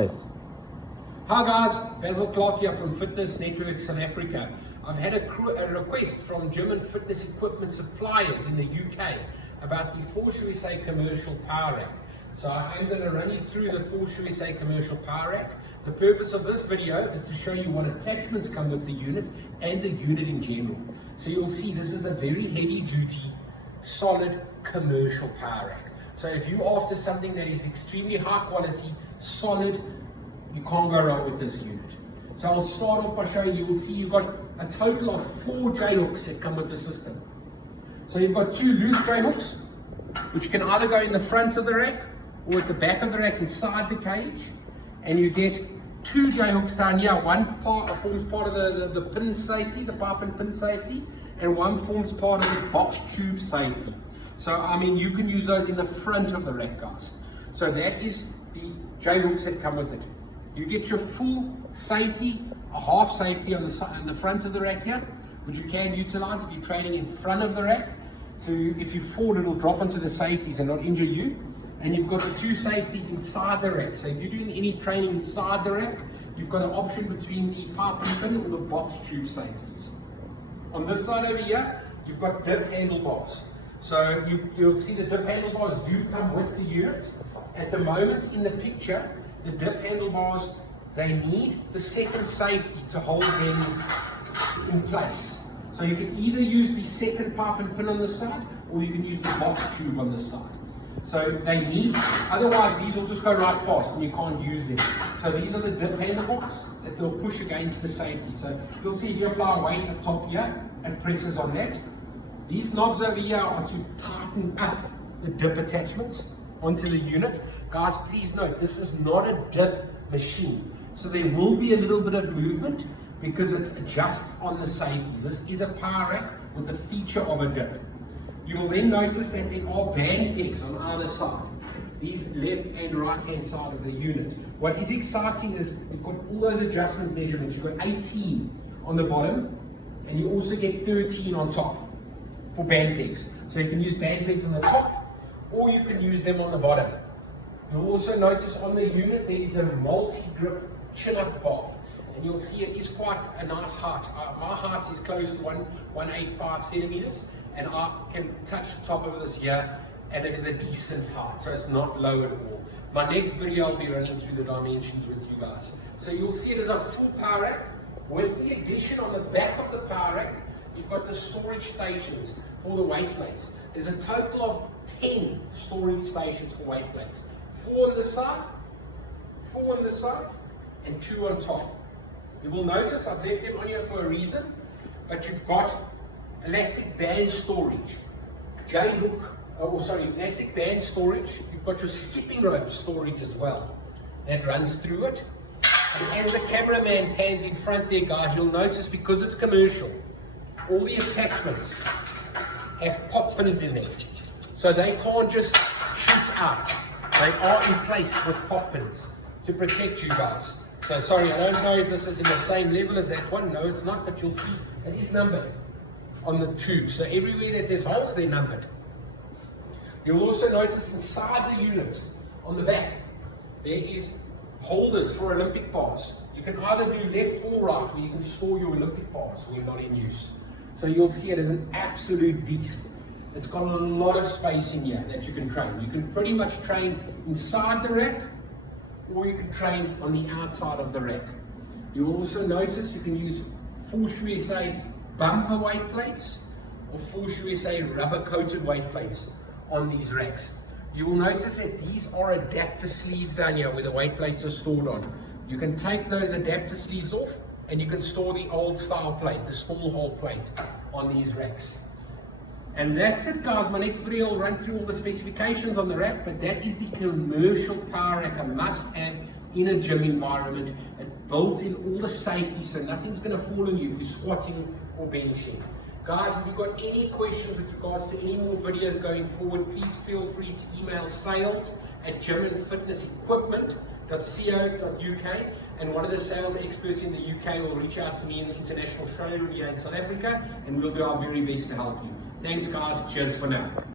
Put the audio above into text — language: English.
place. Hi guys, Basil Clark here from Fitness Network South Africa. I've had a request from German fitness equipment suppliers in the UK about the 4 commercial power rack. So I'm going to run you through the 4 commercial power rack. The purpose of this video is to show you what attachments come with the unit and the unit in general. So you'll see this is a very heavy duty, solid commercial power rack. So if you're after something that is extremely high quality, solid, you can't go wrong with this unit. So I'll start off by showing you. You'll see you've got a total of 4 J hooks that come with the system. So you've got 2 loose J hooks, which can either go in the front of the rack or at the back of the rack inside the cage. And you get 2 J hooks down here. One part forms part of the pin safety, the pipe and pin safety, and one forms part of the box tube safety. So I mean, you can use those in the front of the rack, guys. So that is the J hooks that come with it. You get your full safety, a half safety on the front of the rack here, which you can utilize if you're training in front of the rack. So if you fall, it'll drop onto the safeties and not injure you. And you've got the 2 safeties inside the rack. So if you're doing any training inside the rack, you've got an option between the pipe and pin or the box tube safeties. On this side over here, you've got dip handlebars. So you'll see the dip handlebars do come with the units. At the moment in the picture, the dip handlebars, they need the second safety to hold them in place. So you can either use the second pipe and pin on the side, or you can use the box tube on the side. So they need, otherwise these will just go right past and you can't use them. So these are the dip handlebars that they'll push against the safety. So you'll see if you apply weight up top here, it presses on that. These knobs over here are to tighten up the dip attachments onto the unit. Guys, please note, this is not a dip machine. So there will be a little bit of movement because it adjusts on the safeties. This is a power rack with a feature of a dip. You will then notice that there are band pegs on either side, these left and right hand side of the unit. What is exciting is we've got all those adjustment measurements. You've got 18 on the bottom and you also get 13 on top for band pegs. So you can use band pegs on the top or you can use them on the bottom. You'll also notice on the unit there is a multi-grip chin-up bar. And you'll see it is quite a nice height. My height is close to 185 centimeters, and I can touch the top of this here, and it is a decent height, so it's not low at all. My next video I'll be running through the dimensions with you guys. So you'll see it as a full power rack. With the addition on the back of the power rack, you've got the storage stations for the weight plates. There's a total of 10 storage stations for weight plates. 4 on the side, 4 on the side, and 2 on top. You will notice I've left them on here for a reason, but you've got elastic band storage, elastic band storage. You've got your skipping rope storage as well that runs through it. And as the cameraman pans in front there, guys, you'll notice because it's commercial, all the attachments have pop pins in them, so they can't just shoot out. They are in place with pop pins to protect you guys. So sorry, I don't know if this is in the same level as that one. No, it's not, but you'll see it is numbered on the tube. So everywhere that there's holes, they're numbered. You'll also notice inside the unit, on the back, there is holders for Olympic bars. You can either do left or right, where you can store your Olympic bars when you're not in use. So you'll see it as an absolute beast. It's got a lot of space in here that you can train. You can pretty much train inside the rack, or you can train on the outside of the rack. You'll also notice you can use 4 bumper weight plates or 4 rubber coated weight plates on these racks. You will notice that these are adapter sleeves down here where the weight plates are stored on. You can take those adapter sleeves off and you can store the old style plate, the small hole plate, on these racks. And that's it, guys. My next video will run through all the specifications on the rack, but that is the commercial power rack, a must-have in a gym environment. It builds in all the safety, so nothing's going to fall on you if you're squatting or benching. Guys, if you've got any questions with regards to any more videos going forward, please feel free to email sales@germanfitnessequipment.co.uk, and one of the sales experts in the UK will reach out to me in the international showroom here in South Africa, and we'll do our very best to help you. Thanks, guys. Cheers for now.